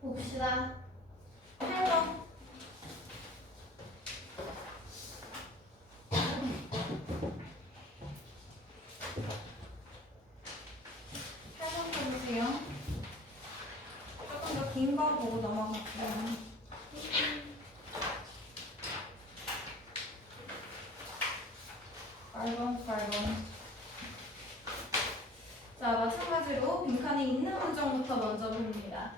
봅시다. 8번. 8번 보세요. 조금 더 긴 거 보고 넘어갈게요. 8번. 자, 마찬가지로 빈칸이 있는 문장부터 먼저 봅니다.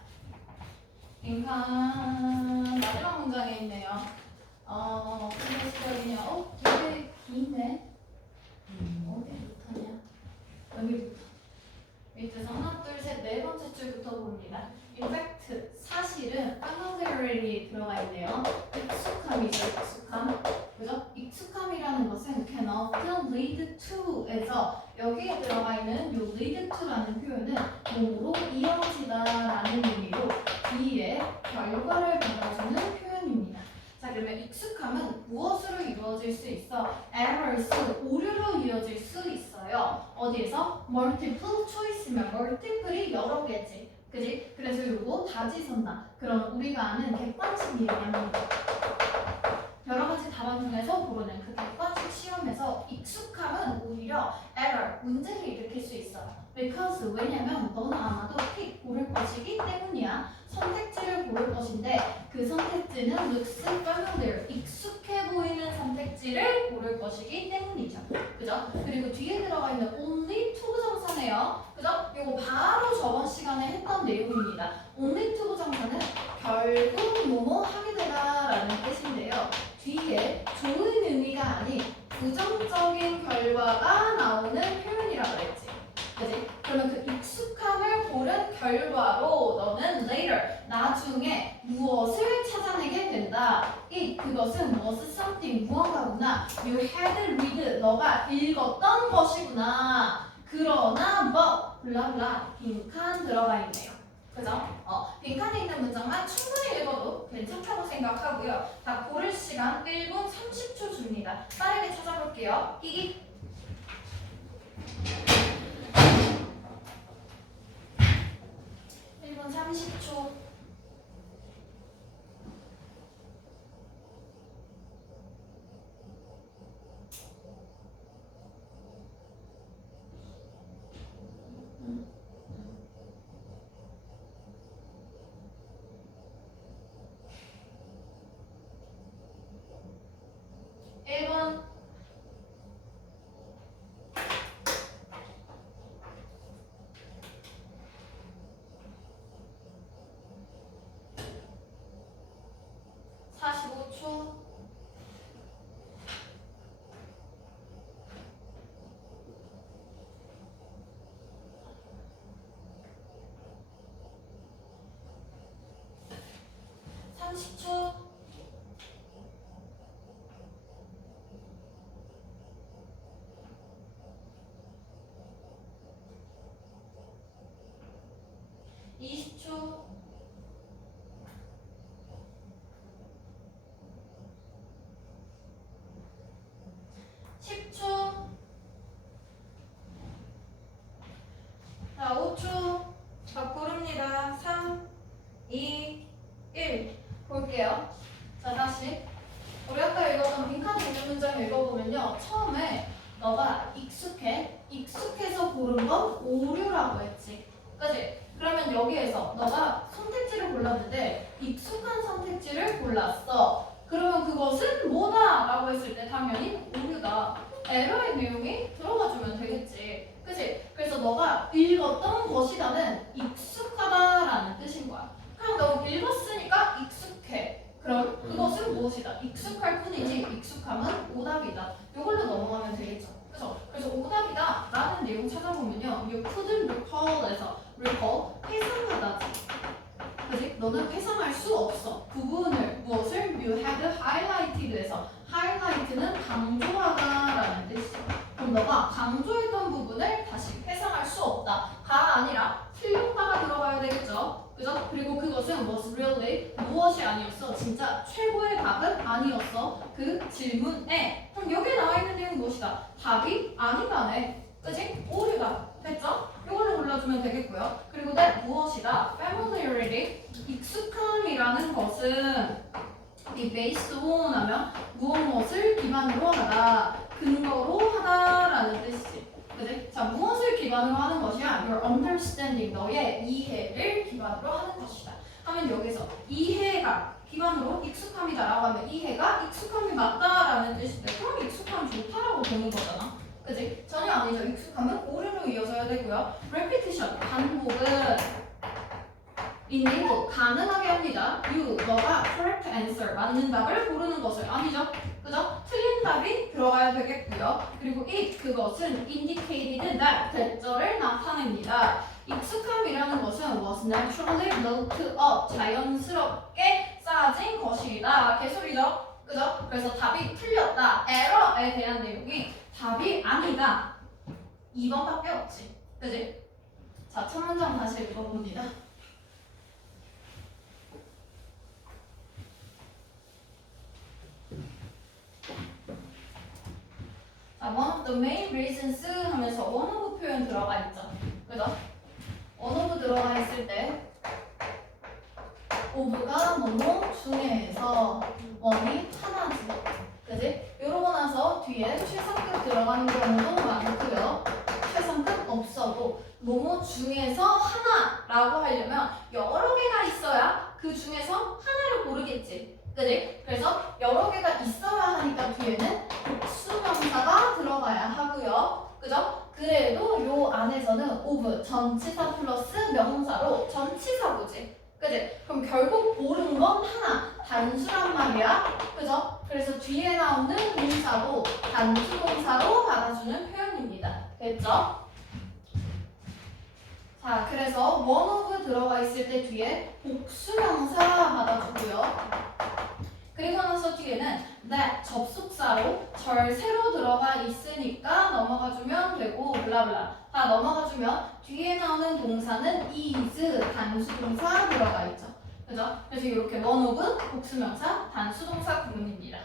빈칸 마지막 문장에 있네요. 어느 시작이냐? 되게 긴데? 어디부터냐? 여기부터. 밑에서 하나, 둘, 셋, 네 번째 줄부터 봅니다. In fact, 사실은 familiarity 들어가 있네요. 익숙함이죠, 익숙함. 그죠? 익숙함이라는 것은 can often lead to에서 여기에 들어가 있는 이 lead to라는 표현은 몸으로 이어지다라는 의미로 뒤에 결과를 받아주는 표현입니다. 자, 그러면 익숙함은 무엇으로 이루어질 수 있어? errors, 오류로 이어질 수 있어요. 어디에서? multiple choice면 multiple이 여러 개지. 그지? 그래서 요거 다지선다. 그럼 우리가 아는 객관식 얘기합니다. 여러 가지 답안 중에서 고르는 그 객관식 시험에서 익숙함은 오히려 error, 문제를 일으킬 수 있어요. because 왜냐면 너는 아마도 pick 고를 것이기 때문이야. 선택지를 고를 것인데 그 선택지는 looks familiar, 익숙해 보이는 선택지를 고를 것이기 때문이죠. 그죠? 그리고 뒤에 들어가 있는 only to 부정사네요. 그죠? 이거 바로 저번 시간에 했던 내용입니다. only to 부정사는 결국 뭐뭐 하게 되다라는 뜻인데요. 뒤에 좋은 의미가 아닌 부정적인 결과가 나오는 표현이라고 했지. 그지? 그러면 그 익숙함을 고른 결과로 너는 later, 나중에 무엇을 찾아내게 된다. 그것은 was something, 무언가구나. You had read, 너가 읽었던 것이구나. 그러나 but, 블라블라, 빈칸 들어가 있네요. 그죠? 빈칸에 있는 문장만 충분히 읽어도 괜찮다고 생각하고요. 다 고를 시간 1분 30초 줍니다. 빠르게 찾아볼게요. 끼기. 1분 30초. 자, 5초. 자, 고릅니다. 3, 2, 1. 볼게요. 자, 다시. 우리 아까 읽었던 빈칸에 있는 문장 읽어보면요. 처음에 너가 익숙해서 고른 건 오류라고 했지. 그치? 그러면 여기에서 너가 선택지를 골랐는데 익숙한 선택지를 골랐어. 그러면 그것은 뭐다? 라고 했을 때 당연히 오류다. 에러의 내용이 들어가주면 되겠지. 그치? 그래서 너가 읽었던 것이다는 익숙하다라는 뜻인 거야. 그럼 너 읽었으니까 익숙해. 그럼 그것은 무엇이다? 익숙할 뿐이지 익숙함은 오답이다. 이걸로 넘어가면 되겠죠. 그죠? 그래서 오답이다 라는 내용 찾아보면요. You couldn't recall에서 recall 회상하다지. 그지? 너는 회상할 수 없어. 부분을 무엇을? You had highlighted에서 highlight는 강조하다라는 뜻이야. 그럼 너가 강조했던 부분을 다시 회상할 수 없다. 가 아니라 필요가가 들어가야 되겠죠. 그죠? 그리고 그것은 was really 무엇이 아니었어. 진짜 최고의 답은 아니었어. 그 질문에. 그럼 여기에 나와 있는 내용은 무엇이다? 답이 아니다네. 그지? 오류다. 됐죠? 이걸로 골라주면 되겠고요. 그리고 that 무엇이다? familiarity 익숙함이라는 것은 이 based on 하면 무엇을 기반으로 하다, 근거로 하다라는 뜻이지. 그지? 자, 무엇을 기반으로 하는 것이야? Your understanding, 너의 이해를 기반으로 하는 것이다. 하면 여기서 이해가 기반으로 익숙함이다라고 하면 이해가 익숙함이 맞다라는 뜻인데 그럼 익숙함이 좋다라고 보는 거잖아. 그지? 전혀 아니죠. 익숙함은 오류로 이어져야 되고요. repetition, 반복은 enable, 가능하게 합니다. you, 너가 correct answer, 맞는 답을 고르는 것을. 아니죠? 그죠? 틀린 답이 들어가야 되겠고요. 그리고 it, 그것은 indicated that, 대절을 나타냅니다. 익숙함이라는 것은 was naturally built up, 자연스럽게 쌓아진 것이다. 개소리죠? 그죠? 그래서 답이 틀렸다. error에 대한 내용이 답이 아니다. 2번밖에 없지. 그지? 자, 첫 문장 다시 읽어봅니다. 자, one of the main reasons 하면서 one of 표현 들어가 있죠. 그죠? one of 들어가 있을 때 of가 뭐뭐 중에서 one이 하나지. 그지? 이러고 나서 뒤에 최상급 들어가는 경우도 많고요. 최상급 없어도 뭐뭐 중에서 하나라고 하려면 여러 개가 있어야 그 중에서 하나를 고르겠지. 그지? 그래서 여러 개가 있어야 하니까 뒤에는 복수명사가 들어가야 하고요. 그죠? 그래도 요 안에서는 of 전치사 플러스 명사로 전치사구지. 그지? 그럼 결국 고른 건 하나, 단수란 말이야. 그죠? 그래서 뒤에 나오는 동사도 단수 동사로 받아주는 표현입니다. 됐죠? 자, 그래서 one of 들어가 있을 때 뒤에 복수명사 받아주고요. 그리고 나서 뒤에는 that 접속사로 절세로 들어가 있으니까 넘어가주면 되고 블라블라 다 넘어가주면 뒤에 나오는 동사는 is 단수동사 들어가 있죠. 그죠? 그래서 이렇게 one of 복수명사 단수동사 구문입니다.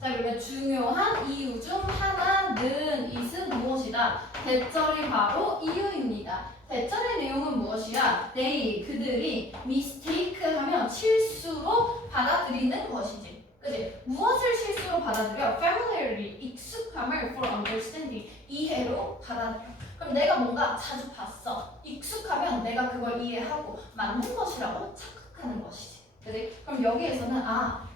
자, 그러면 중요한 이유 중 하나는 is 무엇이다? 대절이 바로 이유입니다. 대절의 내용은 무엇이야? they, 그들이 mistake 하면 실수로 받아들이는 것이지. 그치? 무엇을 실수로 받아들여? familiarly, 익숙함을 for understanding, 이해로 받아들여. 그럼 내가 뭔가 자주 봤어. 익숙하면 내가 그걸 이해하고 맞는 것이라고 착각하는 것이지. 그치? 그럼 여기에서는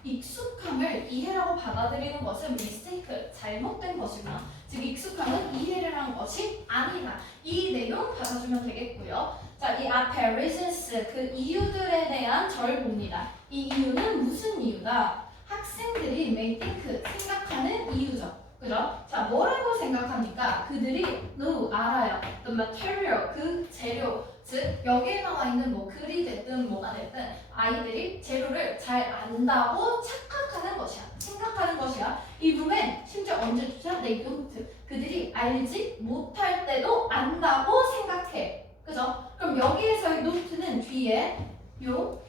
익숙함을 이해라고 받아들이는 것은 mistake, 잘못된 것이구나. 즉 익숙함은 이해를 한 것이 아니다. 이 내용 받아주면 되겠고요. 자, 이 앞에 reasons, 그 이유들에 대한 절 봅니다. 이 이유는 무슨 이유다? 학생들이 may think, 생각하는 이유죠. 그죠? 자, 뭐라고 생각합니까? 그들이 know, 알아요. the material, 그 재료. 즉, 여기에 나와 있는 뭐 글이 됐든 뭐가 됐든 아이들이 재료를 잘 안다고 착각하는 것이야. 생각하는 것이야. 이 부분은 심지어 언제조차 they don't. 그들이 알지 못할 때도 안다고 생각해. 그죠? 그럼 여기에서의 not는 뒤에 요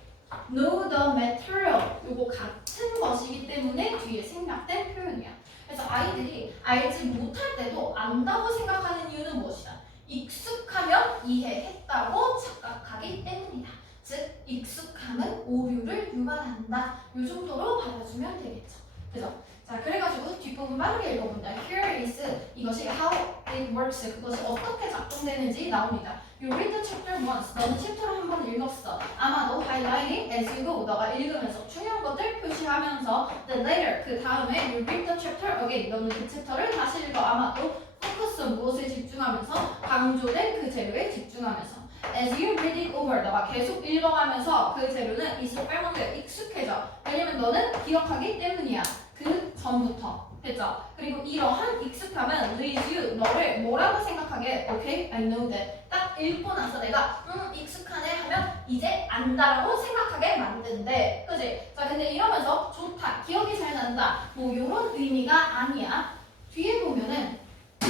know the material 요거 같은 것이기 때문에 뒤에 생략된 표현이야. 그래서 아이들이 알지 못할 때도 안다고 생각하는 이유는 무엇이다? 익숙하면 이해했다고 착각하기 때문이다. 즉 익숙함은 오류를 유발한다. 이 정도로 받아주면 되겠죠. 그죠? 자, 그래가지고 뒷부분 빠르게 읽어본다. Here is 이것이 how it works. 그것이 어떻게 작동되는지 나옵니다. You read the chapter once. 너는 챕터를 한 번 읽었어. 아마도 highlighting as you go. 너가 읽으면서 중요한 것들 표시하면서 then later 그 다음에 you read the chapter again. 너는 그 챕터를 다시 읽어. 아마도 focus on 무엇에 집중하면서 강조된 그 재료에 집중하면서 as you read it over. 너가 계속 읽어가면서 그 재료는 is familiar. 익숙해져. 왜냐면 너는 기억하기 때문이야. 그 전부터. 됐죠? 그리고 이러한 익숙함은 leads you, 너를 뭐라고 생각하게? Okay, I know that. 딱 읽고 나서 내가 익숙하네 하면 이제 안다라고 생각하게 만든대. 그지? 자, 근데 이러면서 좋다, 기억이 잘 난다, 뭐 요런 의미가 아니야. 뒤에 보면은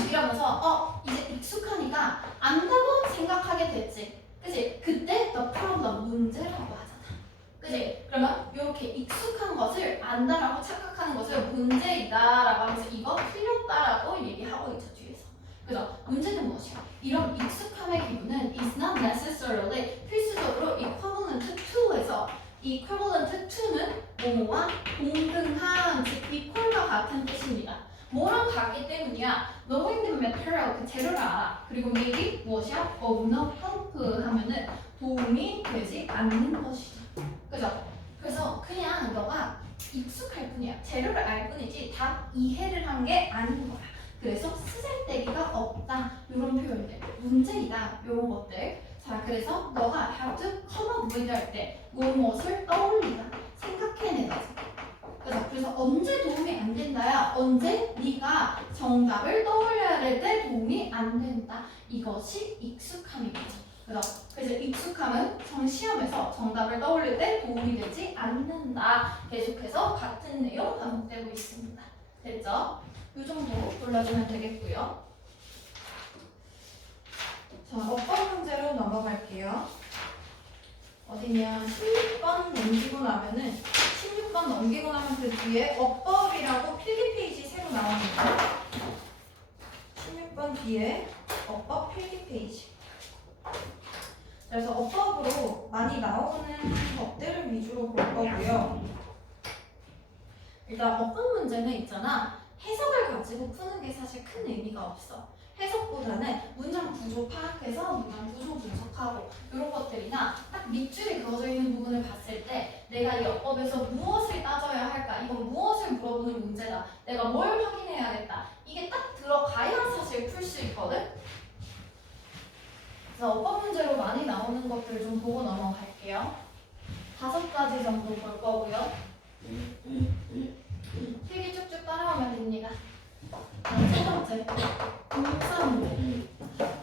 이러면서 이제 익숙하니까 안다고 생각하게 됐지. 그지? 그때 the problem, 문제라고 하잖아. 그지? 그러면 이렇게 익숙한 것을 안다라고 착각하는 것을 문제이다라고 하면서 이거 틀렸다라고 얘기하고 있죠, 뒤에서. 그죠? 문제는 무엇이야? 이런 익숙함의 기분은 is not necessarily 필수적으로 equivalent to에서 equivalent to는 뭐뭐와 동등한, 즉 equal과 같은 뜻입니다. 뭐랑 같기 때문이야? knowing the material, 그 재료를 알아. 그리고 maybe 무엇이야? of no help 하면은 도움이 되지 않는 것이죠. 그죠? 그래서 그냥 너가 익숙할 뿐이야. 재료를 알 뿐이지 다 이해를 한 게 아닌 거야. 그래서 쓰잘데기가 없다. 이런 표현들. 문제이다. 이런 것들. 자, 그래서 너가 have to come up with 할 때 무엇을 떠올리다. 생각해내다. 그래서 언제 도움이 안 된다야? 언제 네가 정답을 떠올려야 될 때 도움이 안 된다. 이것이 익숙함이겠죠. 그래서 익숙함은 시험에서 정답을 떠올릴 때 도움이 되지 않는다. 계속해서 같은 내용 반복되고 있습니다. 됐죠? 이 정도 골라주면 되겠고요. 자, 어법 문제로 넘어갈게요. 어디냐? 16번 넘기고 나면은 16번 넘기고 나면 그 뒤에 어법이라고 필기 페이지 새로 나옵니다. 16번 뒤에 어법 필기 페이지. 그래서 어법으로 많이 나오는 것들을 위주로 볼 거고요. 일단 어법 문제는 있잖아. 해석을 가지고 푸는 게 사실 큰 의미가 없어. 해석보다는 문장 구조 파악해서 문장 구조 분석하고 이런 것들이나 딱 밑줄이 그어져 있는 부분을 봤을 때 내가 이 어법에서 무엇을 따져야 할까? 이건 무엇을 물어보는 문제다. 내가 뭘 확인해야겠다. 이게 딱 들어가야 사실 풀 수 있거든. 그래서 어법 문제로 많이 나오는 것들 좀 보고 넘어갈게요. 5가지 정도 볼 거고요. 필기 쭉쭉 따라오면 됩니다. 첫 번째, 동사 문제.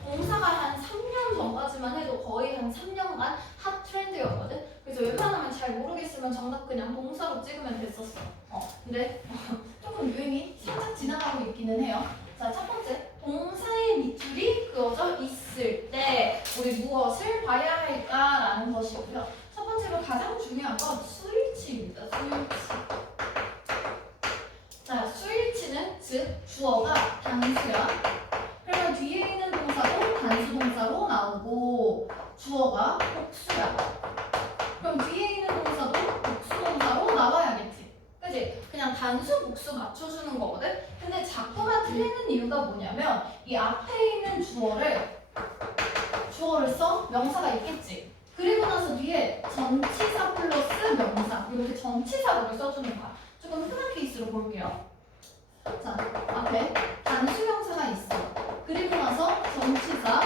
동사가 한 3년 전까지만 해도 거의 한 3년간 핫 트렌드였거든. 그래서 웬만하면 잘 모르겠으면 정답 그냥 동사로 찍으면 됐었어. 근데 조금 유행이 살짝 지나가고 있기는 해요. 자, 첫 번째, 동사의 밑줄이 그어져 있을 때 우리 무엇을 봐야 할까라는 것이고요. 첫 번째로 가장 중요한 건 수일치입니다. 수일치. 자, 수일치는 즉 주어가 단수야. 그러면 뒤에 있는 동사도 단수 동사로 나오고 주어가 복수야. 그럼 뒤에 있는 동사도 복수 동사로 나와야겠지. 그치? 그냥 단수 복수 맞춰주는 거거든. 근데 자꾸만 틀리는 이유가 뭐냐면 이 앞에 있는 주어를 써 명사가 있겠지. 그리고 나서 뒤에 전치사 플러스 명사 이렇게 전치사를 써주는 거야. 조금 흔한 케이스로 볼게요. 자, 앞에 단수명사가 있어. 그리고 나서 전치사,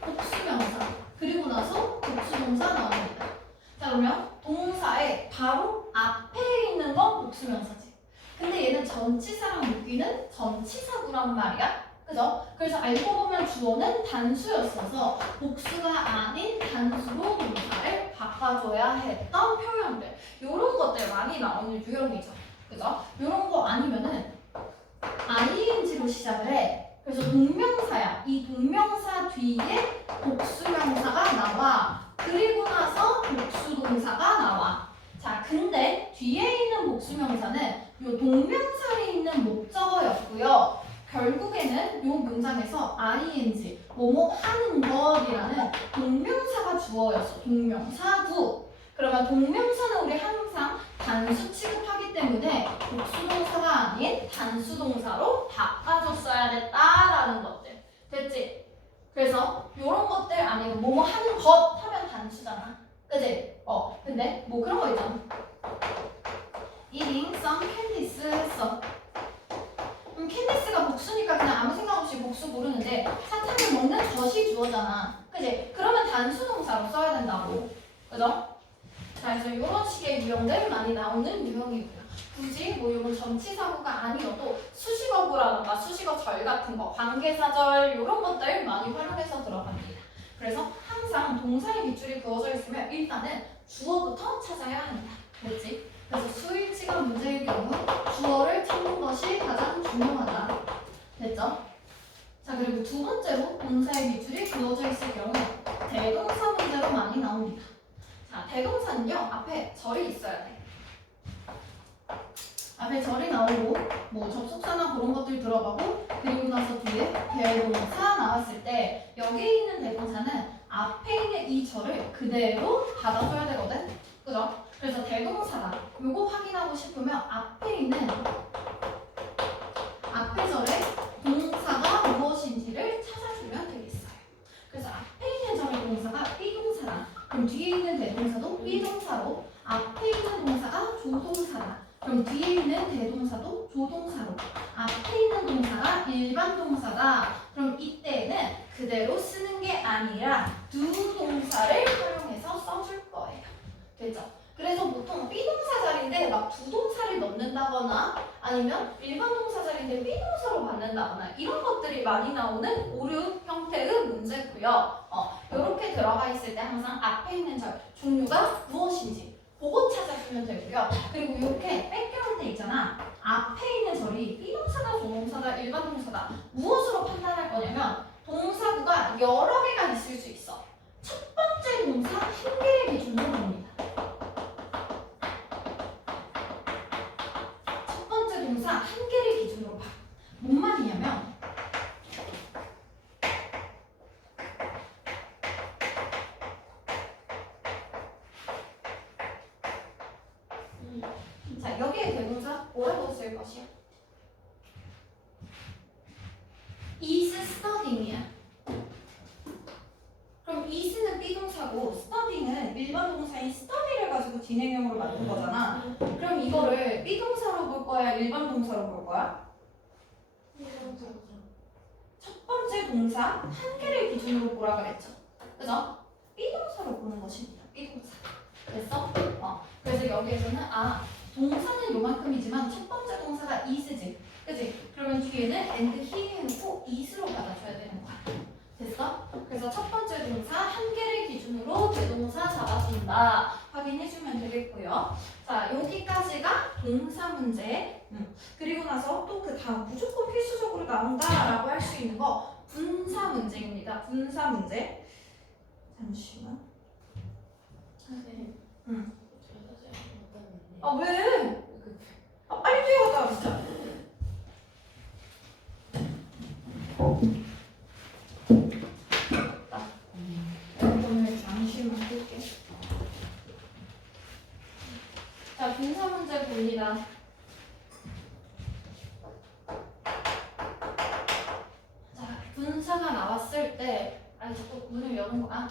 복수명사, 그리고 나서 복수동사 나옵니다. 자, 그러면 동사의 바로 앞에 있는 건 복수명사지. 근데 얘는 전치사랑 묶이는 전치사구란 말이야. 그죠? 그래서 알고 보면 주어는 단수였어서 복수가 아닌 단수로 동사를 바꿔줘야 했던 표현들. 요런 것들 많이 나오는 유형이죠. 그죠? 요런 거 아니면은 ing로 시작을 해. 그래서 동명사야. 이 동명사 뒤에 복수명사가 나와. 그리고 나서 복수동사가 나와. 자, 근데 뒤에 있는 복수명사는 요 동명사에 있는 목적어였고요. 결국에는 이 문장에서 ing, 뭐뭐 하는 것이라는 동명사가 주어였어. 동명사구. 그러면 동명사는 우리 항상 단수 취급하기 때문에 복수동사가 아닌 단수동사로 바꿔줬어야 됐다라는 것들. 됐지? 그래서 이런 것들 아니고 뭐뭐 하는 것 하면 단수잖아. 그치? 근데 뭐 그런 거 있잖아. Eating some candies 했어. 캔디스가 복수니까 그냥 아무 생각 없이 복수 고르는데 사탕을 먹는 것이 주어잖아. 그치? 그러면 단수동사로 써야 된다고. 그죠? 자, 그래서 이런 식의 유형들 많이 나오는 유형이고요. 굳이 뭐 이런 전치사구가 아니어도 수식어구라던가 수식어절 같은 거, 관계사절 이런 것들 많이 활용해서 들어갑니다. 그래서 항상 동사의 밑줄이 그어져 있으면 일단은 주어부터 찾아야 한다. 됐지? 그래서 수일치가 문제일 경우 주어를 찾는 것이 가장 중요하다. 됐죠? 자, 그리고 두 번째로 동사의 밑줄이 그어져 있을 경우 대동사 문제로 많이 나옵니다. 자, 대동사는요, 앞에 절이 있어야 돼. 앞에 절이 나오고, 뭐 접속사나 그런 것들 들어가고, 그리고 나서 뒤에 대동사 나왔을 때, 여기 있는 대동사는 앞에 있는 이 절을 그대로 받아줘야 되거든? 그죠? 그래서 대동사다. 요거 확인하고 싶으면 앞에 있는 앞에 절의 동사가 무엇인지를 찾아주면 되겠어요. 그래서 앞에 있는 절의 동사가 비동사다. 그럼 뒤에 있는 대동사도 비동사로, 앞에 있는 동사가 조동사다. 그럼 뒤에 있는 대동사도 조동사로, 앞에 있는 동사가 일반 동사다. 그럼 이때는 그대로 쓰는 게 아니라 do 동사를 활용해서 써줄 거예요. 됐죠? 그래서 보통 비동사 자리인데 막 두 동사를 넣는다거나 아니면 일반 동사 자리인데 비동사로 받는다거나 이런 것들이 많이 나오는 오류 형태의 문제고요. 이렇게 들어가 있을 때 항상 앞에 있는 절 종류가 무엇인지 보고 찾아주면 되고요. 그리고 이렇게 뺏겨올 때 있잖아. 앞에 있는 절이 비동사다, 조동사다, 일반 동사다 무엇으로 판단할 거냐면 동사구가 여러 개가 있을 수 있어. 첫 번째 동사 한 개의 기준으로 봅니다. 첫 번째 동사 한 개를 기준으로 봐. 뭔 말이냐면 자, 여기에 대동사 뭐라고 쓸 것이야? is studying이야. 그럼 is는 비동사고 studying은 일반 동사인 study를 가지고 진행형으로 만든 거잖아. 그럼 이거를 비동사로 볼 거야? 일반 동사로 볼 거야? 첫 번째 동사 한 개를 기준으로 보라 그랬죠. 그죠? 비동사로 보는 것입니다. 비동사. 됐어? 그래서 여기에서는 동사는 요만큼이지만 첫 번째 동사가 is지. 그치? 그러면 뒤에는 and, he 해놓고 is로 받아줘야 되는 거야. 됐어? 그래서 첫 번째 동사 한 개를 기준으로 대동사 잡아준다. 확인해주면 되겠고요. 자, 여기까지가 동사 문제. 그리고 나서 또 그 다음 무조건 필수적으로 나온다라고 할 수 있는 거 분사 문제입니다. 분사 문제. 잠시만. 왜? 빨리 뛰어가자 진짜. 오늘 잠시만 끌게. 자, 분사 문제 봅니다. 자, 분사가 나왔을 때 자꾸 문을 여는 거야.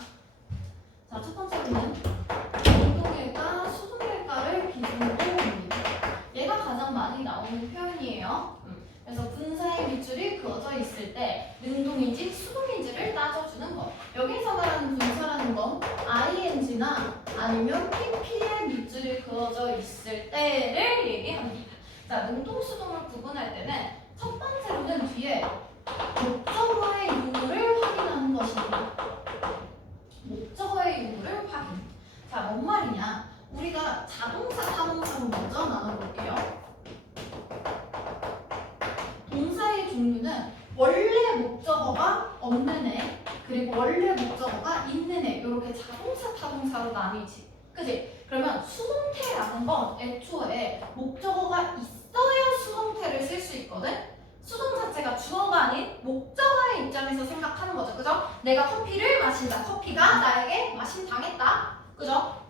자, 첫 번째로는 능동일까 수동일까를 기준으로 봅니다. 얘가 가장 많이 나오는 표현이에요. 그래서 분사의 밑줄이 그어져 있을 때 능동인지 수동인지를 따져주는 것. 여기서 말하는 분사라는 건 ing나 아니면 pp의 밑줄이 그어져 있을 때를 얘기합니다. 자, 능동, 수동을 구분할 때는 첫 번째로는 뒤에 목적어의 유무를 확인하는 것입니다. 목적어의 유무를 확인. 자, 뭔 말이냐? 우리가 자동사, 타동사로 먼저 나눠볼게요. 동사의 종류는 원래 목적어가 없는 애, 그리고 원래 목적어가 있는 애, 이렇게 자동사, 타동사로 나뉘지. 그치? 그러면 수동태라는 건 애초에 목적어가 있어야 수동태를 쓸 수 있거든? 수동 자체가 주어가 아닌 목적어의 입장에서 생각하는 거죠. 그죠? 내가 커피를 마신다. 커피가 나에게 마신당했다. 그죠?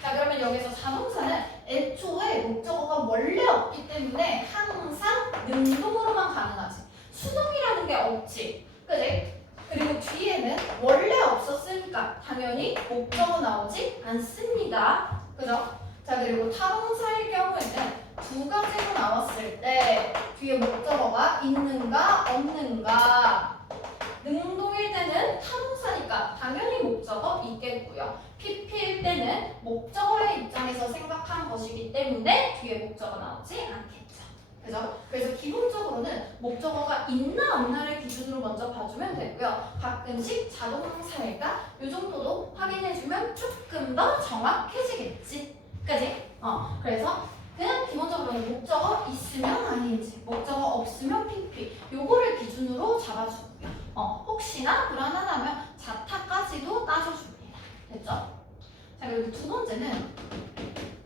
자, 그러면 여기서 자동사는 애초에 목적어가 원래 없기 때문에 항상 능동으로만 가능하지. 수동이라는 게 없지. 그지? 그리고 뒤에는 원래 없었으니까 당연히 목적어 나오지 않습니다. 그죠? 자, 그리고 타동사의 경우에는 두 가지로 나왔을 때 뒤에 목적어가 있는가 없는가. 능동일 때는 타동사니까 당연히 목적어 있겠고요. PP일 때는 목적어의 입장에서 생각한 것이기 때문에 뒤에 목적어 나오지 않겠죠. 그죠? 그래서 기본적으로는 목적어가 있나 없나를 기준으로 먼저 봐주면 되고요. 가끔씩 자동사일까? 이 정도도 확인해주면 조금 더 정확해지겠지. 그지? 그래서 그냥 기본적으로는 목적어 있으면 아닌지, 목적어 없으면 PP 요거를 기준으로 잡아주고요. 혹시나 불안하다면 자타까지도 따져줍니다. 됐죠? 자, 그리고 두 번째는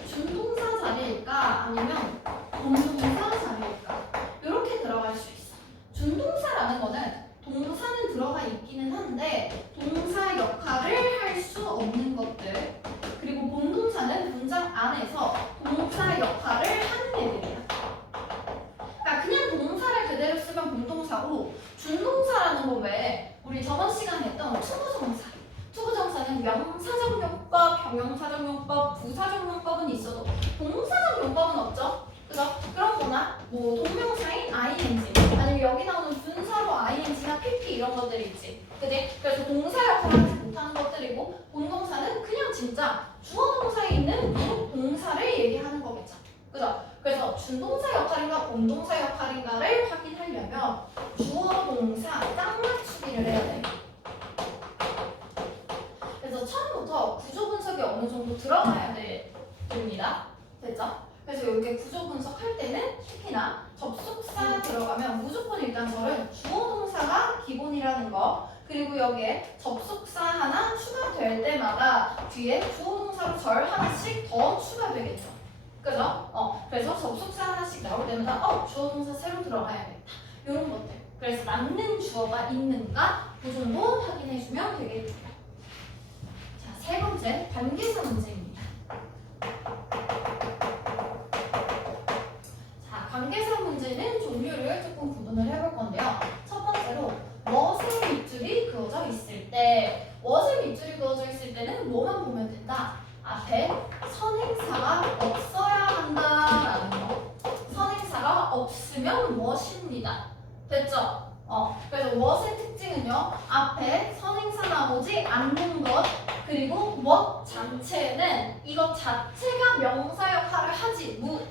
준동사 자리일까 아니면 동동사 자리일까 이렇게 들어갈 수 있어. 준동사라는 거는 동사는 들어가 있기는 한데 동사 역할을 할 수 없는 것들, 그리고 본동사는 문장 안에 명사적 용법, 부사적 용법은 있어도 동사적 용법은 없죠. 그죠? 그런 거나 뭐 동명사인 ing 아니면 여기 나오는 분사로 ing나 pp 이런 것들이 있지. 그지? 그래서 동사 역할을 하지 못하는 것들이고 본동사는 그냥 진짜 주어 동사에 있는 동사를 얘기하는 거겠죠. 그죠? 그래서 준동사 역할인가 본동사 역할인가를 확인하려면 주어 동사 딱 맞추기를 해야 돼. 그래서 처음부터 구조 분석이 어느 정도 들어가야 됩니다. 됐죠? 그래서 이렇게 구조 분석할 때는 특히나 접속사 들어가면 무조건 일단 저는 주어 동사가 기본이라는 거, 그리고 여기에 접속사 하나 추가될 때마다 뒤에 주어 동사로 절 하나씩 더 추가되겠죠. 그죠? 그래서 접속사 하나씩 나올 때마다 주어 동사 새로 들어가야겠다. 이런 것들. 그래서 남는 주어가 있는가 그 정도 확인해주면 되겠고요. 자, 세 번째 관계사 문제입니다. 관계사 문제는 종류를 조금 구분을 해볼 건데요. 첫 번째로 무엇의 밑줄이 그어져 있을 때, 무엇의 밑줄이 그어져 있을 때는 뭐만 보면 된다. 앞에 선행사가 없어야 한다라는 거. 선행사가 없으면 무엇입니다. 됐죠? 그래서 무엇의 특징은요. 앞에 선행사 나오지 않는 것, 그리고 무엇 자체는 이것 자체가 명사 역할을 하지 무엇.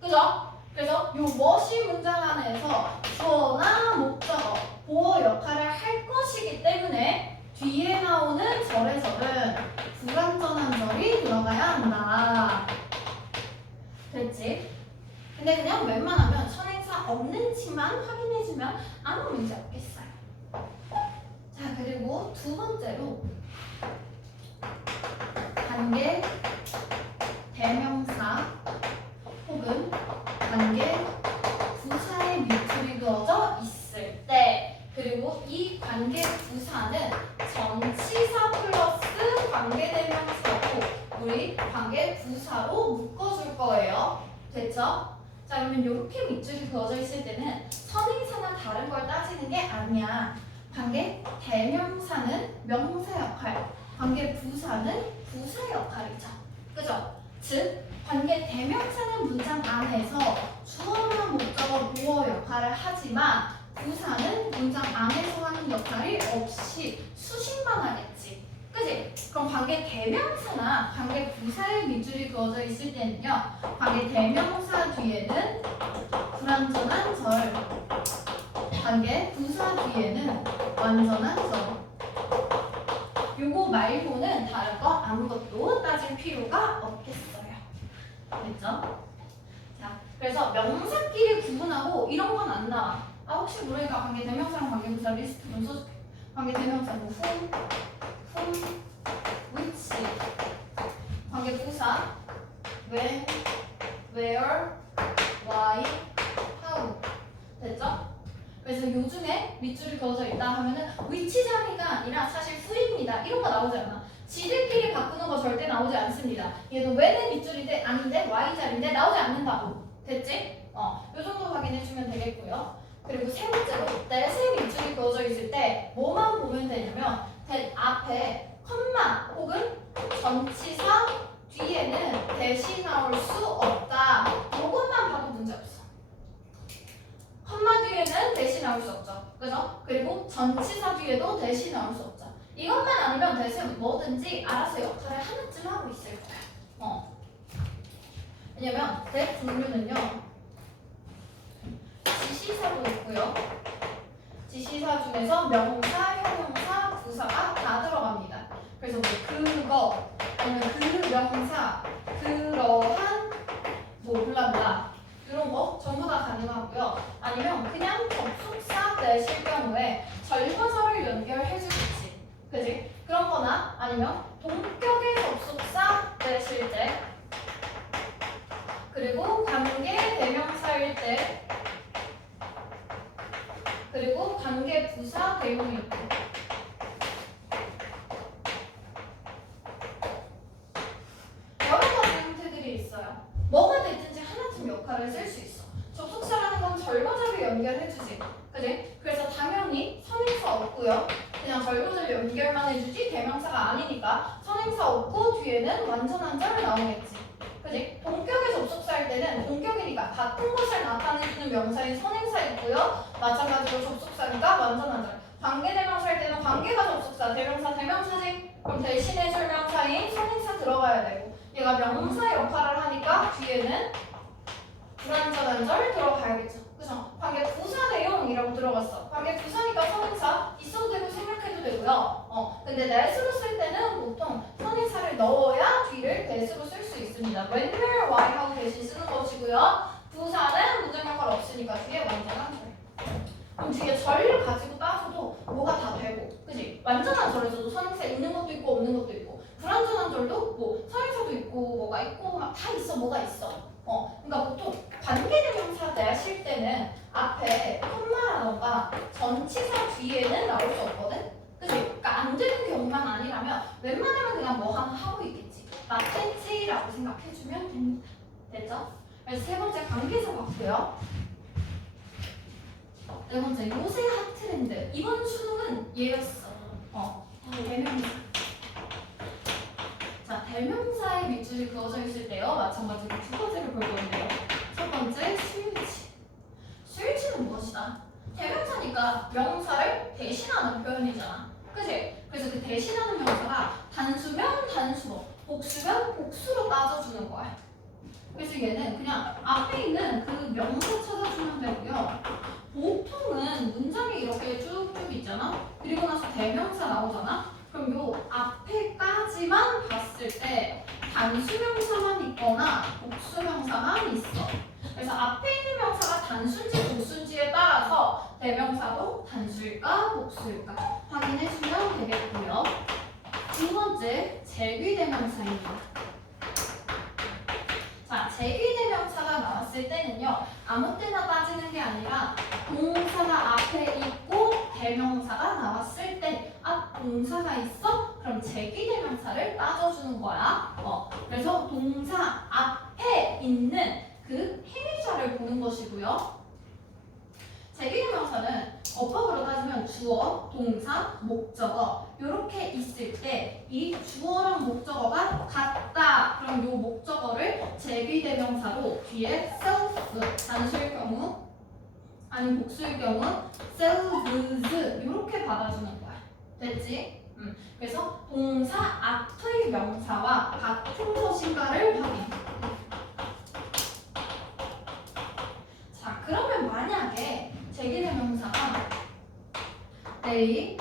그죠? 그래서 이 무엇이 문장 안에서 주어나 목적어, 보어 역할을 할 것이기 때문에 뒤에 나오는 절에서는 불완전한 절이 들어가야 한다. 됐지? 근데 그냥 웬만하면 선행사 없는지만 확인해주면 아무 문제 없겠어요. 자, 그리고 두 번째로 관계 대명사 혹은 관계 부사의 밑줄이 그어져 있을 때, 그리고 이 관계 부사는 전치사 플러스 관계 대명사로 우리 관계 부사로 묶어줄 거예요. 됐죠? 자, 그러면 이렇게 밑줄이 그어져 있을 때는 선행사나 다른 걸 따지는 게 아니야. 관계 대명사는 명사 역할, 관계 부사는 부사 역할이죠. 그죠? 즉 관계 대명사는 문장 안에서 주어나 목적어, 보어 역할을 하지만 부사는 문장 안에서 하는 역할이 없이 수식만 하겠지. 그지? 그럼 관계 대명사나 관계 부사의 밑줄이 그어져 있을 때는요. 관계 대명사 뒤에는 불완전한 절, 관계 부사 뒤에는 완전한 절. 요거 말고는 다른 거 아무것도 따질 필요가 없겠어요. 됐죠? 자, 그래서 명사끼리 구분하고 이런 건 안 나와. 혹시 모르니까 관계 대명사랑 관계 부사 리스트 좀 써줄게. 관계 대명사 뭐 whom, which. 관계 부사 when, where, why, how. 됐죠? 그래서 요즘에 밑줄이 그어져 있다 하면은 which 자리가 아니라 사실 who입니다. 이런 거 나오지 않아. 지들끼리 바꾸는 거 절대 나오지 않습니다. 얘도 when의 밑줄인데 아닌데 y 자리인데 나오지 않는다고. 됐지? 요 정도 확인해주면 되겠고요. 그리고 세 번째로 that의 밑줄이 그어져 있을 때 뭐만 보면 되냐면 that 앞에 컴마 혹은 전치사 뒤에는 that이 나올 수 없다. 이것만 봐도 문제 없어. 컴마 뒤에는 that이 나올 수 없죠. 그죠? 그리고 전치사 뒤에도 that이 나올 수 없죠. 이것만 아니면 that은 뭐든지 알아서 역할을 하나쯤 하고 있을 거야. 왜냐면 that 종류는요. 지시사도 있고요. 지시사 중에서 명사, 형용사, 부사가 다 들어갑니다. 그래서 뭐 그거 아니면 그 명사, 그러한 뭐 블라블라 이런 거 전부 다 가능하고요. 아니면 그냥 접속사 내실 경우에 절과절을 연결해주겠지. 그지? 그런 거나 아니면 동격의 접속사 내실 때 그리고 관계 대명사일 때 그리고 관계 부사 대용일 때 여러 가지 형태들이 있어요. 뭐가 됐든지 하나쯤 역할을 쓸 수 있어. 접속사라는 건 절과절을 연결해주지. 그지? 그래서 당연히 선행사 없고요. 그냥 절과절 연결만 해주지 대명사가 아니니까 선행사 선행사 없고 뒤에는 완전한 절 나오겠지. 그지? 동격의 접속사 할 때는 동격이니까 같은 것을 나타내주는 명사인 선행사 있고요. 마찬가지로 접속사니까 완전한 절. 관계대명사 할 때는 관계가 접속사, 대명사, 대명사지. 그럼 대신해줄 명사인 선행사 들어가야 되고 얘가 명사 역할을 하니까 뒤에는 불완전한 절 들어가야겠죠. 그죠? 관계 부사 내용이라고 들어갔어. 관계 부사니까 선행사 있어도 되고 생략해도 되고요. 근데 that으로 쓸 때는 보통 선행사를 넣어야 뒤를 that으로 쓸 수 있습니다. when, where, why 하고 대신 쓰는 것이고요. 부사는 문장 역할 없으니까 뒤에 완전한 절. 그럼 뒤에 절을 가지고 따져도 뭐가 다 되고, 그지? 완전한 절에서도 선행사 있는 것도 있고 없는 것도 있고, 불완전한 절도 뭐 선행사도 있고 뭐가 있고 막 다 있어, 뭐가 있어. 그러니까 보통 관계대명사 내실 때는 앞에 콤마라던가 전치사 뒤에는 나올 수 없거든? 그치? 그러니까 안 되는 경우만 아니라면 웬만하면 그냥 뭐 하나 하고 있겠지. 맞겠지라고 생각해주면 됩니다. 됐죠? 그래서 세 번째 관계에서 봤고요. 네 번째 요새 핫트렌드. 이번 수능은 얘였어. 대명사. 자, 대명사의 밑줄이 그어져 있을 때요. 마찬가지로 두 번째를 볼 건데요. 첫 번째 수일치. 수일치는 무엇이다? 대명사니까 명사를 대신하는 표현이잖아. 그치? 그래서 그 대신하는 명사가 단수면 단수어, 복수면 복수로 따져주는 거야. 그래서 얘는 그냥 앞에 있는 그 명사 찾아주면 되고요. 보통은 문장이 이렇게 쭉쭉 있잖아. 그리고 나서 대명사 나오잖아. 그럼 요 앞에까지만 봤을 때 단수명사만 있거나 복수명사만 있어. 그래서 앞에 있는 명사가 단수인지 복수인지에 따라서 대명사도 단수일까 복수일까 확인해주면 되겠고요. 두 번째, 제귀대명사입니다. 자, 제귀대명사가 나왔을 때는요. 아무 때나 따지는 게 아니라 동사가 앞에 있고 대명사가 나왔을 때 동사가 있어? 그럼 제귀대명사를 따져주는 거야. 그래서 동사 앞에 있는 그 행위자를 보는 것이고요. 제귀대명사는 어법으로 따지면 주어, 동사, 목적어 이렇게 있을 때 이 주어랑 목적어가 같다. 그럼 이 목적어를 제귀대명사로 뒤에 self, 단수일 경우 아니 복수일 경우 selves 이렇게 받아주는 거야. 됐지? 그래서 동사 앞의 명사와 같은 것인가를 확인. 자, 그러면 만약에 제귀대명사가 they,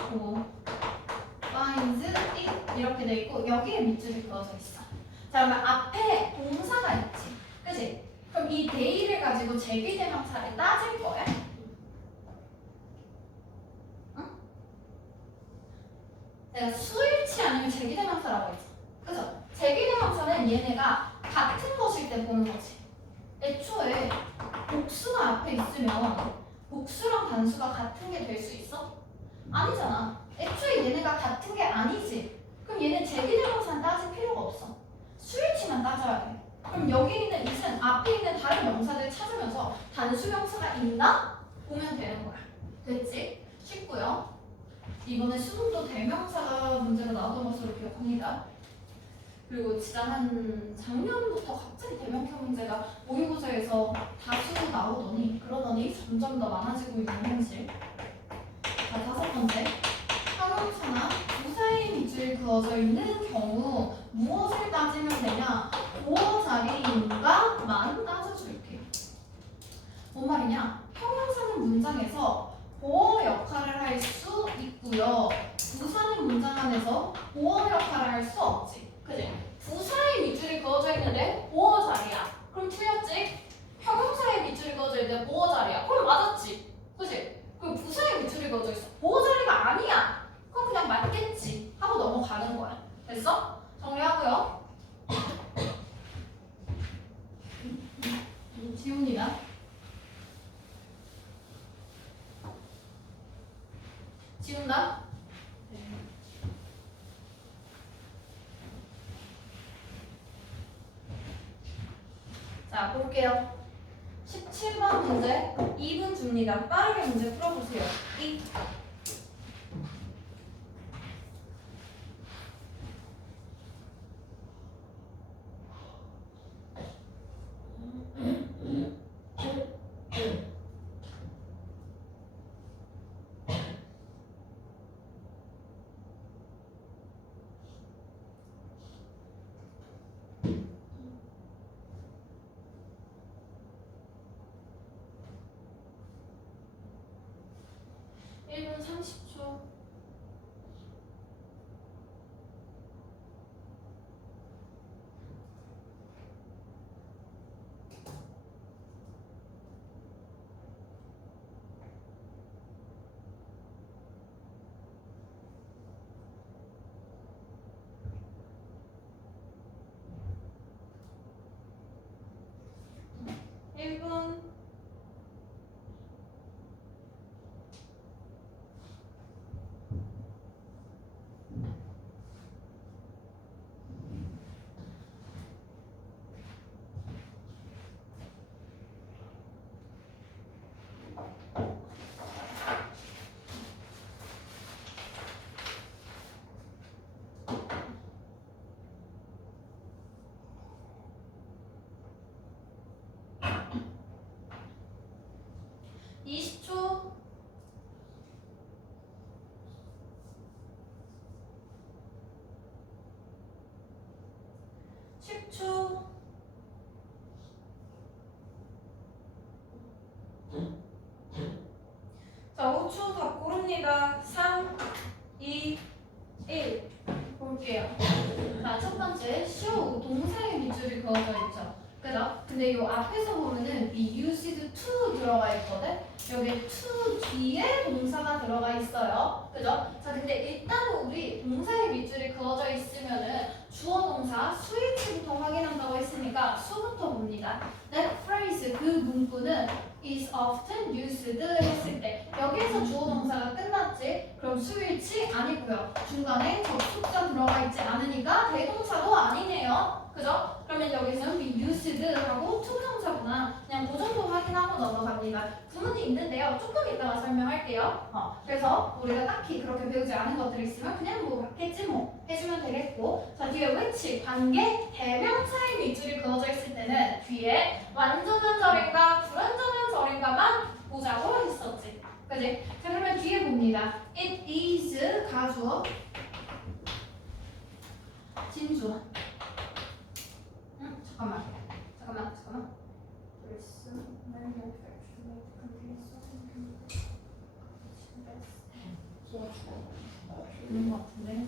finds, it 이렇게 돼 있고 여기에 밑줄이 그어져 있어. 자, 그러면 앞에 동사가 있지, 그치? 그럼 이 they를 가지고 제귀대명사를 따질 거야? 내가 수일치 아니면 제귀대명사라고 했어. 그죠? 제귀대명사는 얘네가 같은 것일 때 보는 거지. 애초에 복수가 앞에 있으면 복수랑 단수가 같은 게 될 수 있어? 아니잖아. 애초에 얘네가 같은 게 아니지. 그럼 얘는 제귀대명사는 따질 필요가 없어. 수일치만 따져야 돼. 그럼 여기 있는 it은 앞에 있는 다른 명사들 찾으면서 단수명사가 있나? 보면 되는 거야. 됐지? 쉽고요. 이번에 수능도 대명사가 문제가 나왔던 것으로 기억합니다. 그리고 지난 작년부터 갑자기 대명사 문제가 모의고사에서 다수 나오더니 그러더니 점점 더 많아지고 있는 현실. 자, 다섯 번째. 형용사나 부사의 밑줄 그어져 있는 경우 무엇을 따지면 되냐? 보어 자리인가만 따져줄게. 뭔 말이냐? 형용사는 문장에서 보어 역할을 할 수 있고요. 부사는 문장 안에서 보어 역할을 할 수 없지. 그지? 부사의 밑줄이 그어져 있는데 보어 자리야. 그럼 틀렸지? 형용사의 밑줄이 그어져 있는데 보어 자리야. 그럼 맞았지. 그지? 그럼 부사의 밑줄이 그어져 있어. 보어 자리가 아니야. 그럼 그냥 맞겠지. 하고 넘어가는 거야. 됐어? 정리하고요. 지훈이다. 지운다? 네. 자, 볼게요. 17번 문제 2분 줍니다. 빠르게 문제 풀어보세요. 1분 30초. 일 분. (20초) 10초. 자, 5초 다 고릅니다. 3, 2, 1. 볼게요. 자, 첫 번째, show 동사의 밑줄이 그어져 있죠. 그죠? 근데 이 앞에서 보면은 be used to 들어가 있거든? 여기 to 뒤에 동사가 들어가 있어요. 그죠? 자, 근데 일단 우리 동사의 밑줄이 그어져 있으면은 주어 동사 수위치부터 확인한다고 했으니까 수부터 봅니다. That phrase, 그 문구는 is often used 했을 때 여기에서 주어 동사가 끝났지? 그럼 수일치 아니고요. 중간에 접속사 들어가 있지 않으니까 대동사도 아니네요. 그죠? 그러면 여기서는 be used 하고 to 동사구나. 그냥 그 정도 확인하고 넘어갑니다. 구문이 있는데요. 조금 이따가 설명할게요. 그래서 우리가 딱히 그렇게 배우지 않은 것들이 있으면 그냥 뭐 맞겠지 뭐 해주면 되겠고. 자, 뒤에 which, 관계, 대명사의 밑줄이 그어져 있을 때는 뒤에 완전한 절인가 불완전한 절인가만 보자고 했었지. 그지? 자, 그러면 뒤에 봅니다. It is 가주어, 진주어. 잠깐만. 있는 것 같은데.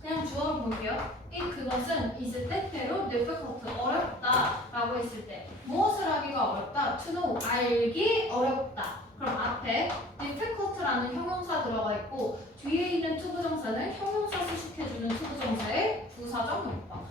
그냥 주어를 볼게요. 이 그것은 is 때때로 difficult 어렵다라고 했을 때 무엇을 하기가 어렵다? to know 알기 어렵다. 그럼 앞에 difficult라는 형용사 들어가 있고 뒤에 있는 투부정사는 형용사 수식해주는 투부정사의 부사적 용법.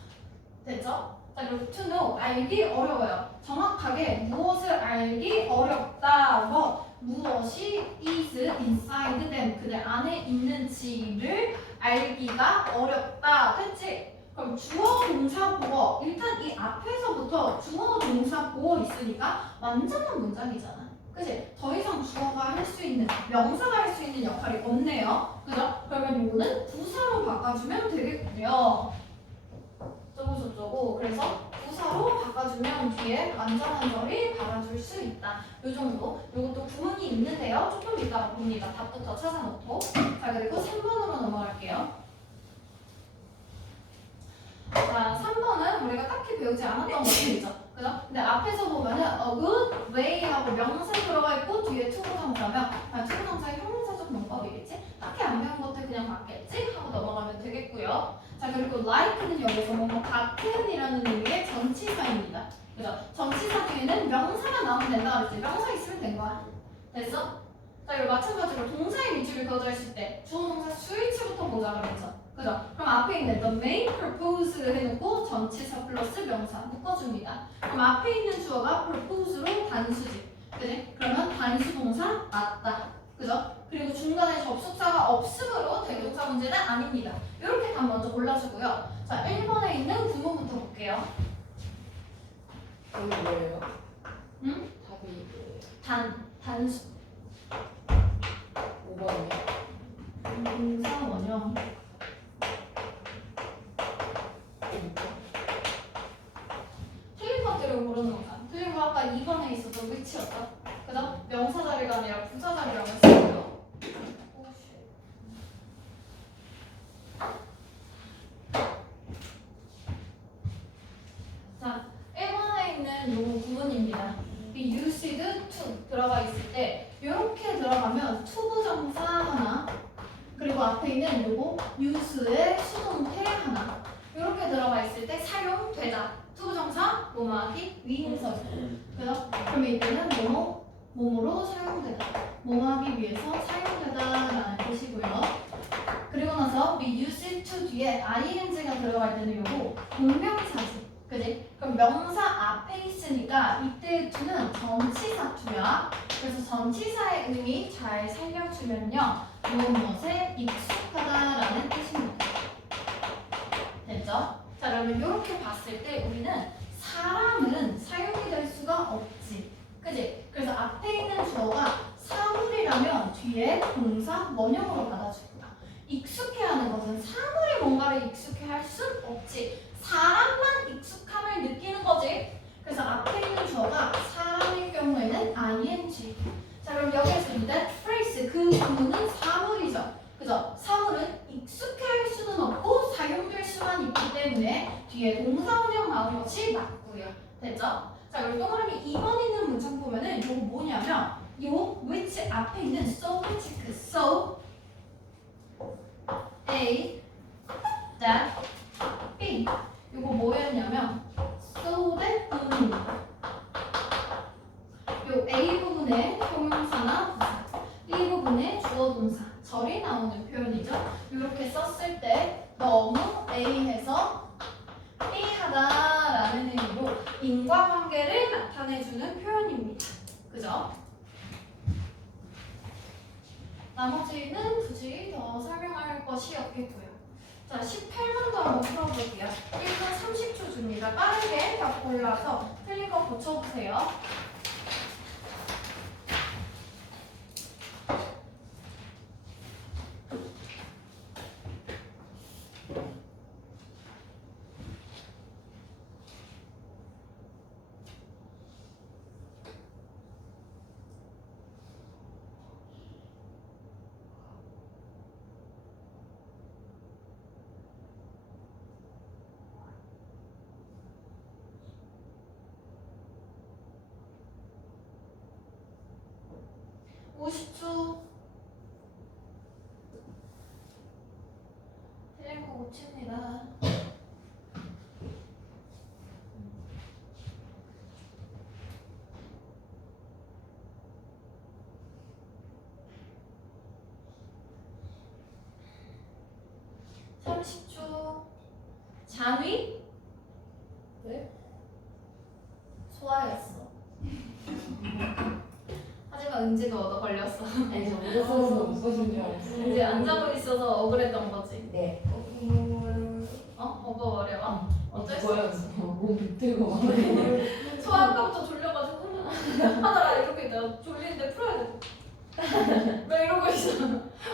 됐죠? 자, 그리고 to know 알기 어려워요. 정확하게 무엇을 알기 어렵다. 무엇이 is inside them 그들 안에 있는지를 알기가 어렵다. 됐지? 그럼 주어 동사 보어 일단 이 앞에서부터 주어 동사 보어 있으니까 완전한 문장이잖아. 그치? 더 이상 주어가 할 수 있는 명사가 할 수 있는 역할이 없네요. 그죠? 그러면 이거는 부사로 바꿔주면 되겠고요. 저쩌고 그래서 부사로 바꿔주면 뒤에 완전한 절이 달아줄 수 있다. 요 정도. 요것도 구문이 있는데요. 조금 이따가 봅니다. 답부터 찾아놓고. 자, 그리고 3번으로 넘어갈게요. 자, 3번은 우리가 딱히 배우지 않았던 것들이죠. 그죠? 근데 앞에서 보면은 a good way 하고 명사 들어가 있고 뒤에 투부정사면 투부정사의 형용사적 용법이겠지? 딱히 안 배운 것들 그냥 맞겠지? 하고 넘어가면 되겠고요. 자, 그리고 like는 여기서 뭔가 같은이라는 의미의 전치사입니다. 그죠? 전치사 뒤에는 명사가 나오면 된다 그랬지? 명사 있으면 된 거야. 됐어? 자, 그리고 마찬가지로 동사의 밑줄이 그어져 있을 때 주어 동사 수일치부터 보자 그랬죠? 그죠? 그럼 앞에 있는 the main purpose를 해놓고 전치사 플러스 명사 묶어줍니다. 그럼 앞에 있는 주어가 purpose로 단수지. 그지? 그러면 단수 동사 맞다. 그죠? 그리고 중간에 접속사가 없으므로 대동사 문제는 아닙니다. 이렇게 답 먼저 골라주고요. 자, 1번에 있는 구문부터 볼게요. 답이 뭐예요? 응? 답이 단수. 5번이요? 동사 원형. 틀린 것들을 고르는 거다. 틀린 거 아까 2번에 있었던 which였죠? 그죠? 명사 자리가 아니라 부사 자리라고 했어요. 자, 1번에 있는 요 구문입니다. be used to 들어가 있을 때 이런 뭐뭐하기 위해서. 그죠? 그러면 이때는 뭐뭐 몸으로 사용되다. 뭐하기 위해서 사용되다라는 뜻이고요. 그리고 나서 we use it to 뒤에 ing가 들어갈 때는 요거 동명사지. 그지? 그럼 명사 앞에 있으니까 이때 to는 전치사 to야. 그래서 전치사의 의미 잘 살려주면요. 무엇에 익숙하다라는 뜻입니다. 됐죠? 자, 그러면 이렇게 봤을 때 우리는 사람은 사용이 될 수가 없지. 그지? 그래서 앞에 있는 주어가 사물이라면 뒤에 동사 원형으로 받아줍니다. 익숙해하는 것은 사물이 뭔가를 익숙해할 순 없지. 사람만 익숙함을 느끼는 거지. 그래서 앞에 있는 주어가 사람일 경우에는 ing. 자, 그럼 여기에서 이 that phrase 그 구문은 사물이죠. 그죠? 사물은 익숙해할 수는 없고 사용될 수만 있기 때문에 뒤에 동사 원형 나온 것이 맞고요. 됐죠? 자, 그리고 동그라미 2번 있는 문장 보면은 이거 뭐냐면 요 which 앞에 있는 so 체크 so A that B 이거 뭐였냐면 so that 부분입니다. 요 A 부분에 형용사나 부사 B 부분에 주어 동사 절이 나오는 표현이죠. 이렇게 썼을 때 너무 A해서 B하다라는 의미로 인과관계를 나타내주는 표현입니다. 그죠? 나머지는 굳이 더 설명할 것이 없겠고요. 자, 18번도 한번 풀어볼게요. 1분 30초 줍니다. 빠르게 다 골라서 틀린 거 고쳐보세요. 틀린 거 고칩니다. 잔위? 네? 소화였어. 하지만 은지도 얻어 걸렸어. 아니 저 모자 써서 못 보신 줄 알았어요. 이제 안 자고 있어서 억울했던 거지. 네. 뭐가 어려워? 어쩔 수 뭐야? 없어. 몸 비틀고 막. 소화 아까부터 졸려가지고 하다가 이렇게 내가 졸리는데 풀어야 돼. 왜 이러고 있어?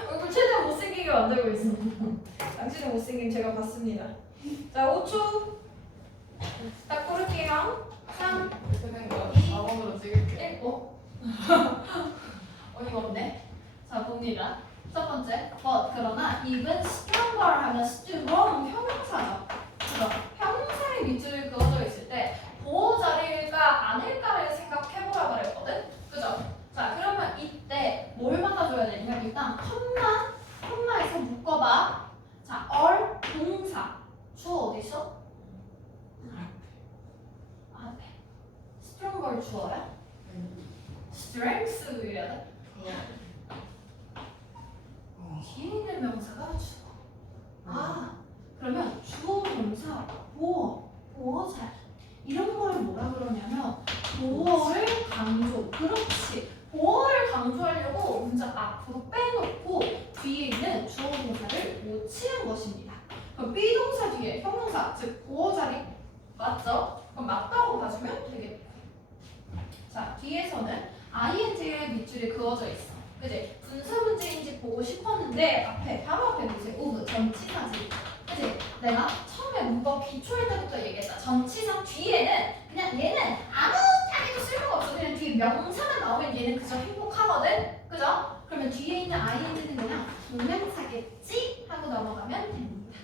얼굴 최대한 못생기게 만들고 있어. 당신의 못생김 제가 봤습니다. 자, 5초. 딱 고를게요. 3, 4번으로 찍을게. 1, 5. 어이가 없네. 자, 봅니다. 첫 번째, but 그러나 even stronger 하면 strong 형용사죠. 그래서 형용사의 밑줄을 그어져 있을 때 보호자리가 아닐까를 생각해보라 그랬거든. 그죠? 자, 그러면 이때 뭘 받아줘야 되냐면 일단 컴마에서 묶어봐. 자, or 동사. 주어 어디 있어? 앞에. stronger 주어야? strength 이래야 돼? 뒤에 있는 명사가 주어. 그러면 주어 동사 보호자 이런 걸 뭐라 그러냐면 보호를 강조. 그렇지. 보호를 강조하려고 문장 앞으로 빼놓고 뒤에 있는 주어 동사를 못 치는 것입니다. 그럼 비동사 뒤에 형용사 즉 보호자리 맞죠? 그럼 맞다고 봐주면 되겠고. 자, 뒤에서는 ing의 밑줄이 그어져 있어. 그지? 분사 문제인지 보고 싶었는데 바로 앞에 보세요. 전치사지. 그지? 내가 처음에 문법 기초일 때부터 얘기했다. 전치사 뒤에는 그냥 얘는 아무 따위도 쓸모가 없어. 그냥 뒤에 명사만 나오면 얘는 그저 행복하거든. 그죠? 그러면 뒤에 있는 ing는 그냥 동명사겠지? 하고 넘어가면 됩니다.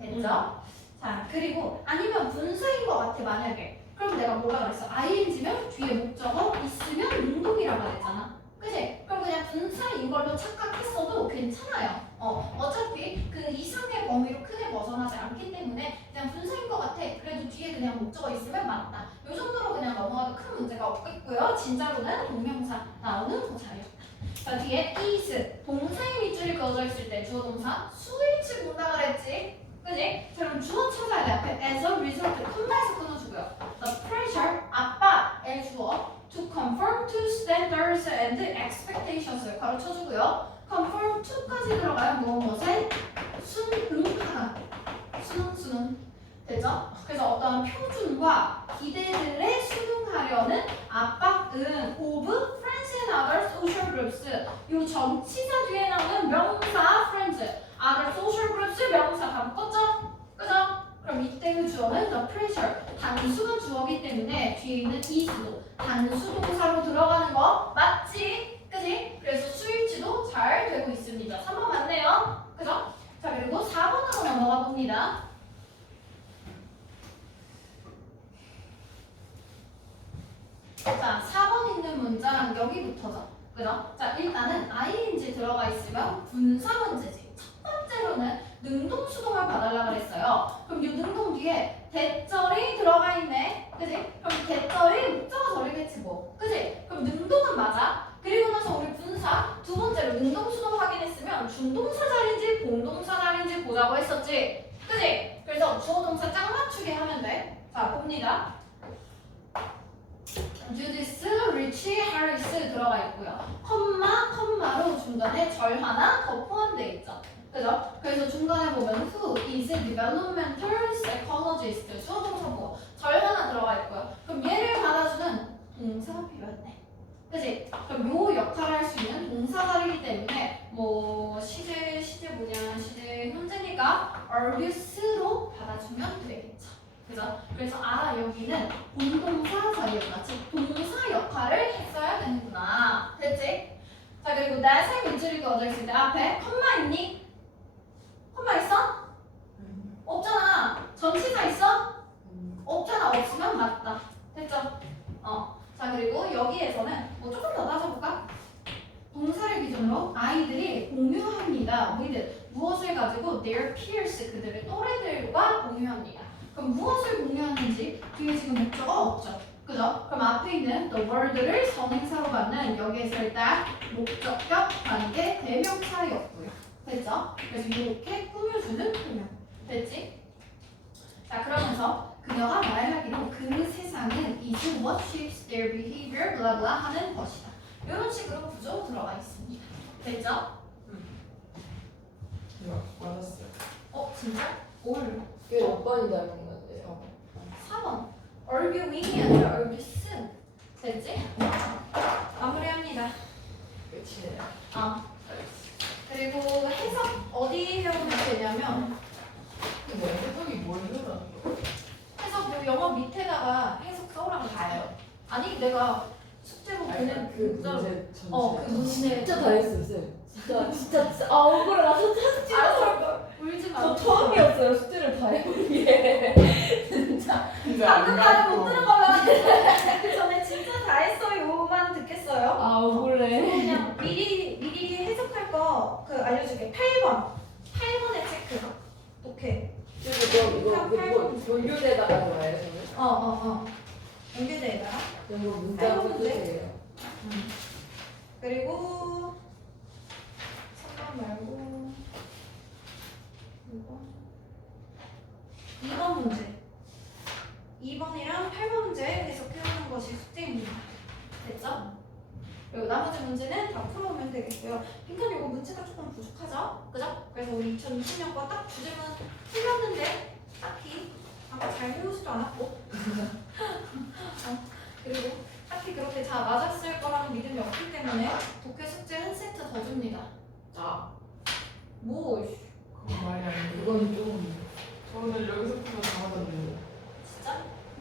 됐죠? 자, 그리고 아니면 분사인 것 같아 만약에. 그럼 내가 뭐라 그랬어? ing면 뒤에 목적어 있으면 능동이라고 그랬잖아. 그치? 그럼 그냥 분사인 걸로 착각했어도 괜찮아요. 어차피 그 이상의 범위로 크게 벗어나지 않기 때문에 그냥 분사인 것 같아. 그래도 뒤에 그냥 목적어 있으면 맞다. 이 정도로 그냥 넘어가도 큰 문제가 없겠고요. 진짜로는 동명사 나오는 더 자리였다. 자, 뒤에 is 동사의 밑줄이 그어져 있을 때 주어 동사 수일치 본다 그랬지. 그지? 그럼 주어 찾아야 돼. 앞에 as a result 컴마에서 끊어주고요. The pressure 압박의 주어 to conform to standards and expectations를 가르쳐주고요. conform to까지 들어가요. 무엇에 순응하다. 수능 되죠? 그래서 어떤 표준과 기대들에 수능하려는 압박은 of friends and other social groups. 이 전치사 뒤에 나오는 명사 friends, other social groups 명사 다 묶었죠? 그죠? 그럼 이때 그 주어는 the pressure 단수가 주어기 때문에 뒤에 있는 is도 단수 동사로 들어가는 거 맞지? 그지? 그래서 수일치도 잘 되고 있습니다. 3번 맞네요. 그죠? 자, 그리고 4번으로 넘어가 봅니다. 자, 4번 있는 문장 여기부터죠. 그죠? 자, 일단은 ing 들어가 있으면 분사 문제지. 첫 번째로는 능동수동을 봐달라 그랬어요. 그럼 이 능동 뒤에 대절이 들어가 있네. 그지? 그럼 대절이 목적어 절이겠지 뭐. 그지? 그럼 능동은 맞아. 그리고 나서 우리 분사 두 번째로 능동수동 확인했으면 중동사 자리인지 공동사 자리인지 보자고 했었지. 그지? 그래서 주어 동사 짝 맞추게 하면 돼. 자, 봅니다. 주디스, 리치, 하리스 들어가 있고요. 컴마로 중간에 절 하나 더 포함되어 있죠. 그죠? 그래서 중간에 보면 who is developmental psychologist 주어 동사 보고 절 하나 들어가 있고요. 그럼 얘를 받아주는 동사가 필요했네. 그지? 그럼 요 역할을 할 수 있는 동사들이기 때문에 뭐 시제 현재니까 argus로 받아주면 되겠죠. 그죠? 그래서 여기는 본동사 자리였다. 즉 동사 역할을 했어야 되는구나. 됐지? 자, 그리고 that의 밑줄이 그어져 있을 때 앞에 컴마 있니? 컴마 있어? 없잖아. 전치사 있어? 없잖아. 없으면 맞다. 됐죠? 자, 그리고 여기에서는 뭐 조금 더 따져볼까? 동사를 기준으로 아이들이 공유합니다. 무엇을 가지고 their peers 그들의 또래들과 공유합니다. 그럼 무엇을 공유하는지 뒤에 지금 목적어 없죠. 그죠? 그럼 앞에 있는 the word를 선행사로 받는 여기에서 일단 목적격 관계 대명사였고요. 됐죠? 그래서 이렇게 꾸며주는 표현. 됐지? 자, 그러면서 그녀가 말하기로 그 세상은 is what shapes their behavior blah blah 하는 것이다. 이런 식으로 구조 들어가 있습니다. 됐죠? 맞았어요. 진짜? 올. 이게 몇 번이 닮은 건데요? 4번. arguing이 아니라 arguing. 됐지? 마무리합니다. 끝이네요. 그리고 해석 어디 해오면 되냐면 근데 해석이 뭘 해라는 거? 해석 뭐 영어 밑에다가 해석 써오라고 가요. 아니 내가 숙제로 보낸 그 문제 전체. 그 문제 진짜 다 했어요, 쌤. 진짜 억울해. 나 진짜 알았어. 울지 마. 저 처음이었어요. 숙제를 다 해본 게. 진짜. 방금 말은 못 들은 걸로 하는데 그 전에 진짜 다 했어요만 듣겠어요. 억울해. 그냥 미리 해석할 거 그 알려줄게. 8번에 체크. 오케이. 이거 연결대에다가 좋아해요, 저는? 연결대에다가. 이거 문장 써주세요. 그리고 3번 말고 2번 문제. 2번이랑 8번 문제 해석해오는 것이 숙제입니다. 됐죠? 그리고 나머지 문제는 다 풀어오면 되겠고요. 빈칸 이거 문제가 조금 부족하죠? 그죠? 그래서 우리 2020년과 딱 주제만 틀렸는데 딱히 아까 잘 배우지도 않았고 그리고 딱히 그렇게 다 맞았을 거라는 믿음이 없기 때문에 독해 숙제 한 세트 더 줍니다. 자, 뭐 그건 말이 아닌데. 이건 좀. 저는 여기서부터